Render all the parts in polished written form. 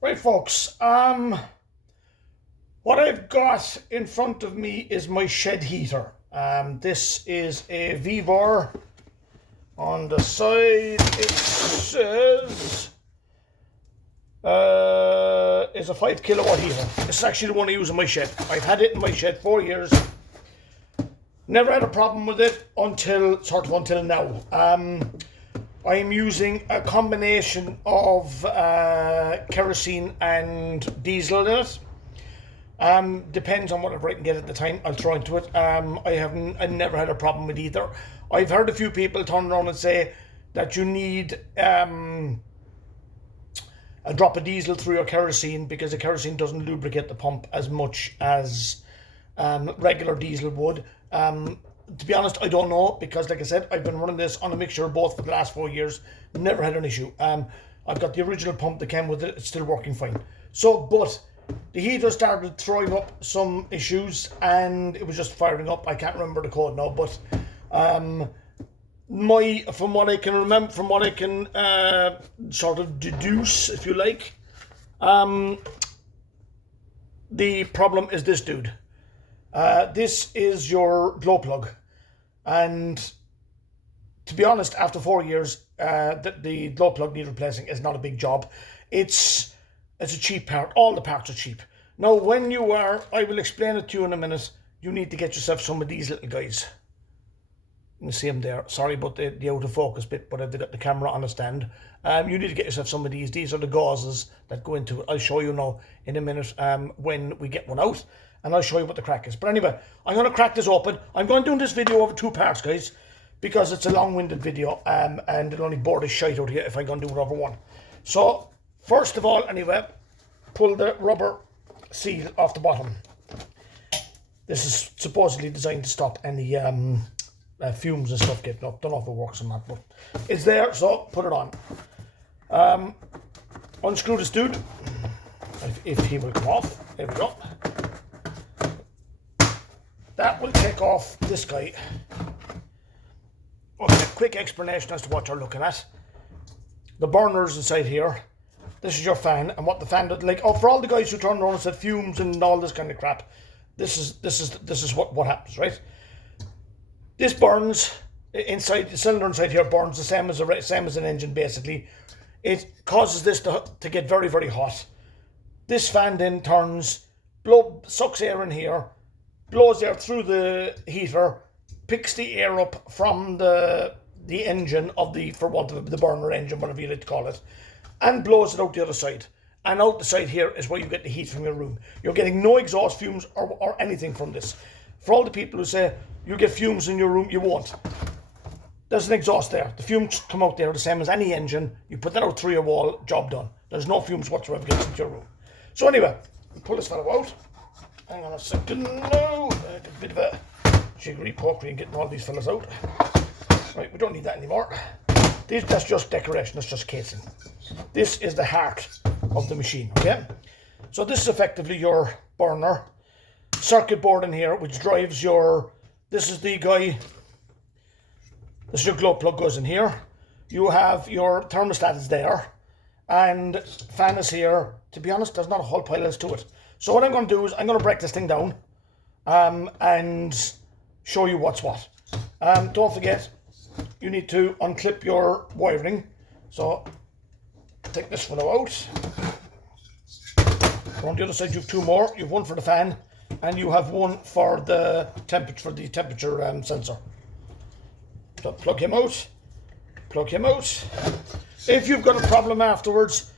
Right, folks, what I've got in front of me is my shed heater. This is a Vivor. On the side it says it's a 5 kilowatt heater. This is actually the one I use in my shed. I've had it in my shed 4 years. Never had a problem with it until now. I'm using a combination of kerosene and diesel in it. Depends on whatever I can get at the time, I'll throw into it. I never had a problem with either. I've heard a few people turn around and say that you need a drop of diesel through your kerosene because the kerosene doesn't lubricate the pump as much as regular diesel would. To be honest, I don't know, because like I said, I've been running this on a mixture of both for the last 4 years. Never had an issue. I've got the original pump that came with it. It's still working fine. So, but the heater started throwing up some issues and it was just firing up. I can't remember the code now, but from what I can remember, from what I can sort of deduce, if you like, the problem is this dude. This is your glow plug, and to be honest, after 4 years, the glow plug need replacing is not a big job. It's a cheap part. All the parts are cheap. Now, when you are, I will explain it to you in a minute, you need to get yourself some of these little guys. You can see them there. Sorry about the out of focus bit, but I've got the camera on a stand. You need to get yourself some of these. These are the gauzes that go into it. I'll show you now in a minute when we get one out, and I'll show you what the crack is. But anyway, I'm going to crack this open. I'm going to do this video over 2 parts, guys, because it's a long-winded video, and it'll only bore the shite out of you if I'm going to do it over one. So, first of all, anyway, pull the rubber seal off the bottom. This is supposedly designed to stop any fumes and stuff getting up. Don't know if it works or not, but it's there, so put it on. Unscrew this dude, if he will come off. There we go. That will take off this guy. Okay, quick explanation as to what you're looking at. The burner's inside here. This is your fan, and what the fan does, like, for all the guys who turn around and said fumes and all this kind of crap, this is what happens, right? This burns inside the cylinder inside here, burns the same as an engine basically. It causes this to get very, very hot. This fan then turns, sucks air in here, blows air through the heater, picks the air up from the engine of the burner engine, whatever you like to call it, and blows it out the other side. And out the side here is where you get the heat from your room. You're getting no exhaust fumes or anything from this. For all the people who say you get fumes in your room, you won't. There's an exhaust there. The fumes come out there the same as any engine. You put that out through your wall, job done. There's no fumes whatsoever gets into your room. So anyway, pull this fellow out. Hang on a second. No, a bit of a jiggery-pokery in getting all these fellas out. Right, we don't need that anymore. That's just decoration, that's just casing. This is the heart of the machine, okay? So this is effectively your burner. Circuit board in here, which drives your, this is the guy, this is your glow plug goes in here. You have your thermostat is there, and fan is here. To be honest, there's not a whole pile else to it. So what I'm going to do is I'm going to break this thing down and show you what's what. Don't forget, you need to unclip your wiring. So take this one out. On the other side you have 2 more. You have one for the fan and you have one for the temperature sensor. So plug him out. Plug him out. If you've got a problem afterwards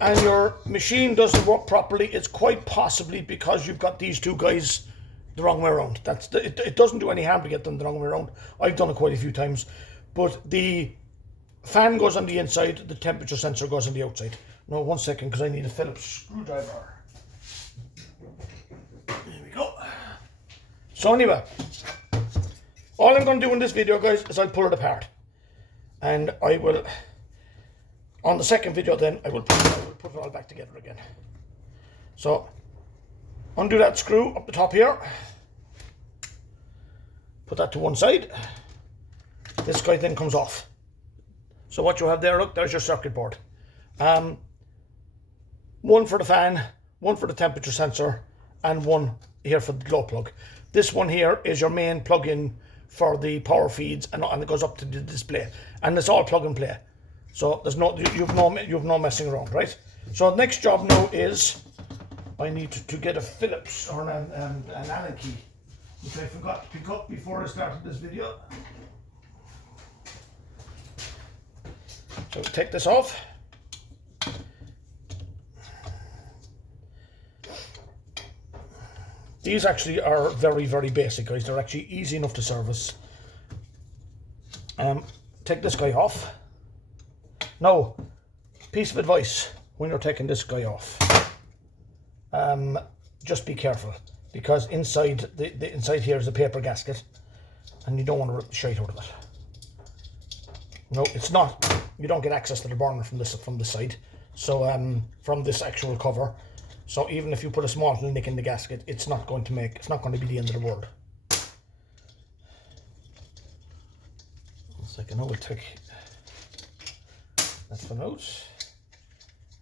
and your machine doesn't work properly, it's quite possibly because you've got these 2 guys the wrong way around. It doesn't do any harm to get them the wrong way around. I've done it quite a few times. But the fan goes on the inside, the temperature sensor goes on the outside. Now, 1 second, because I need a Phillips screwdriver. There we go. So anyway, all I'm going to do in this video, guys, is I'll pull it apart. And I will, on the second video then, I will put it all back together again. So, undo that screw up the top here. Put that to one side. This guy then comes off. So what you have there, look, there's your circuit board. One for the fan, one for the temperature sensor, and one here for the glow plug. This one here is your main plug-in for the power feeds, and it goes up to the display, and it's all plug and play. So there's you've no messing around, right? So the next job now is I need to get a Phillips or an Allen key, which I forgot to pick up before I started this video. So take this off. These actually are very, very basic, guys. They're actually easy enough to service. Take this guy off. Now, piece of advice when you're taking this guy off. Just be careful, because inside the inside here is a paper gasket, and you don't want to rip the shite out of it. No, it's not. You don't get access to the burner from the side. So from this actual cover. So even if you put a small little nick in the gasket, it's not going to be the end of the world. 1 second, I will take that one out.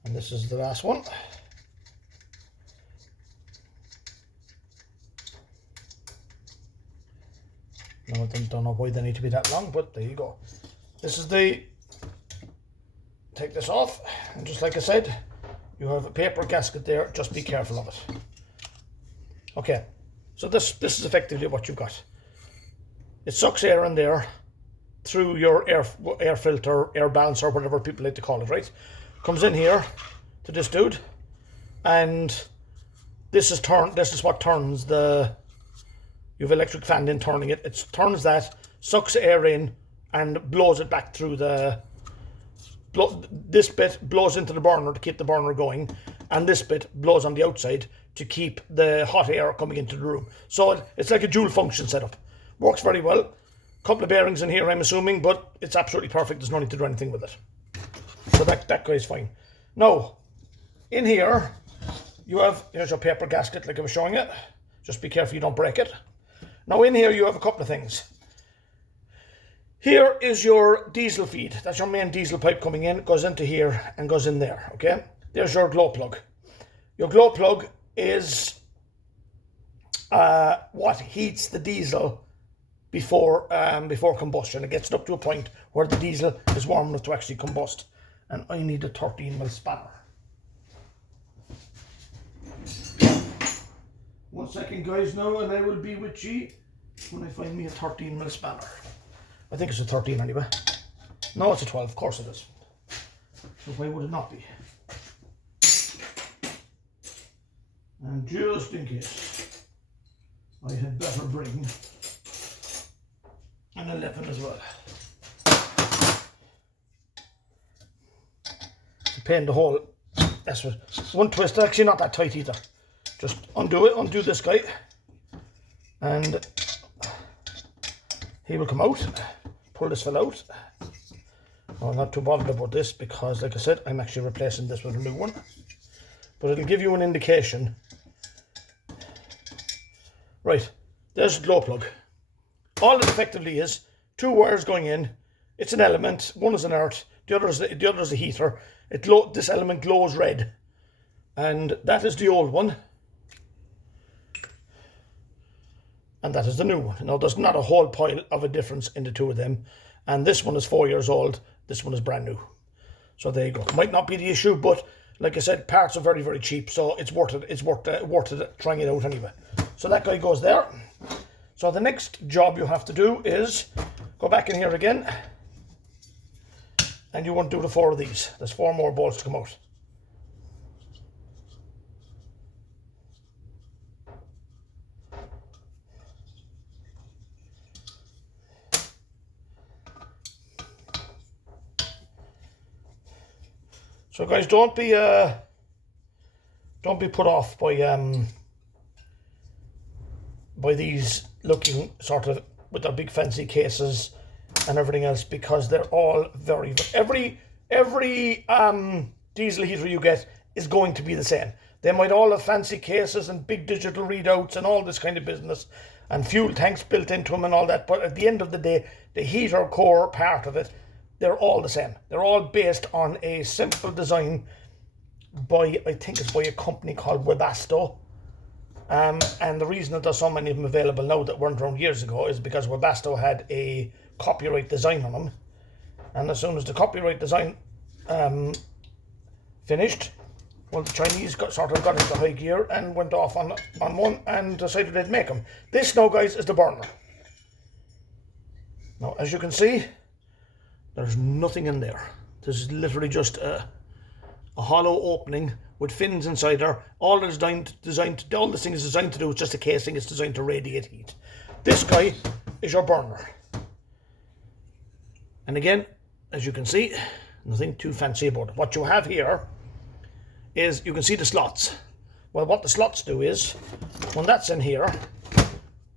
And this is the last one. No, I don't know why they need to be that long, but there you go. This is take this off, and just like I said, you have a paper gasket there, just be careful of it. Okay, so this is effectively what you've got. It sucks air in there through your air filter, air balancer, whatever people like to call it, right? Comes in here to this dude, and this is what turns you have electric fan in turning it. It turns that, sucks air in, and blows it back through this bit blows into the burner to keep the burner going, and this bit blows on the outside to keep the hot air coming into the room. So it's like a dual function setup. Works very well. Couple of bearings in here, I'm assuming, but it's absolutely perfect. There's no need to do anything with it. So that guy's fine. Now, in here, here's your paper gasket like I was showing you. Just be careful you don't break it. Now in here you have a couple of things. Here is your diesel feed. That's your main diesel pipe coming in. It goes into here and goes in there, okay? There's your glow plug. Your glow plug is what heats the diesel before combustion. It gets it up to a point where the diesel is warm enough to actually combust. And I need a 13mm spanner. 1 second, guys, now, and I will be with you when I find me a 13mm spanner. I think it's a 13 anyway. No, it's a 12, of course it is. So why would it not be? And just in case, I had better bring an 11 as well. To pain the hole. That's what. One twist, actually not that tight either. Just undo this guy, and he will come out. Pull this fella out. I'm not too bothered about this because, like I said, I'm actually replacing this with a new one. But it'll give you an indication. Right, there's the glow plug. All it effectively is, 2 wires going in. It's an element. One is an earth. The other is a heater. This element glows red, and that is the old one. And that is the new one. Now, there's not a whole pile of a difference in the two of them. And this one is 4 years old. This one is brand new. So there you go. Might not be the issue, but like I said, parts are very, very cheap. So it's worth it. It's worth it trying it out anyway. So that guy goes there. So the next job you have to do is go back in here again. And you want to do the 4 of these. There's 4 more bolts to come out. So guys, don't be put off by these looking sort of with their big fancy cases and everything else, because they're all very every diesel heater you get is going to be the same. They might all have fancy cases and big digital readouts and all this kind of business and fuel tanks built into them and all that, but at the end of the day, the heater core part of it they're all the same. They're all based on a simple design by, I think it's by a company called Webasto. And the reason that there's so many of them available now that weren't around years ago is because Webasto had a copyright design on them. And as soon as the copyright design finished, well, the Chinese sort of got into high gear and went off on one and decided they'd make them. This now, guys, is the burner. Now, as you can see, there's nothing in there. This is literally just a hollow opening with fins inside there. All this thing is designed to do is just a casing. It's designed to radiate heat. This guy is your burner. And again, as you can see, nothing too fancy about it. What you have here is, you can see the slots. Well, what the slots do is, when that's in here,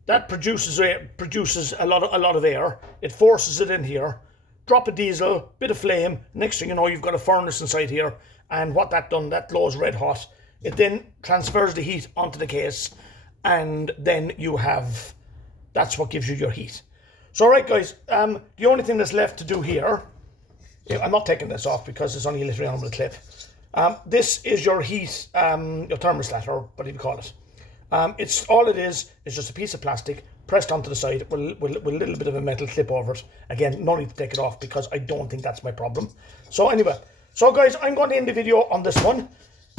that produces a lot of air. It forces it in here. Drop a diesel, bit of flame. Next thing you know, you've got a furnace inside here. And what that done, that glows red hot. It then transfers the heat onto the case, and then you have, that's what gives you your heat. So, all right, guys, the only thing that's left to do here, I'm not taking this off because it's only literally on with a clip. This is your heat, your thermostat, or whatever you call it. It's all it is just a piece of plastic pressed onto the side with a little bit of a metal clip over it. Again, no need to take it off because I don't think that's my problem. So anyway, so guys, I'm going to end the video on this one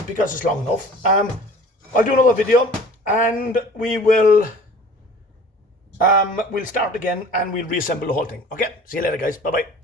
because it's long enough. I'll do another video and we will we'll start again and we'll reassemble the whole thing. Okay, see you later, guys. Bye bye.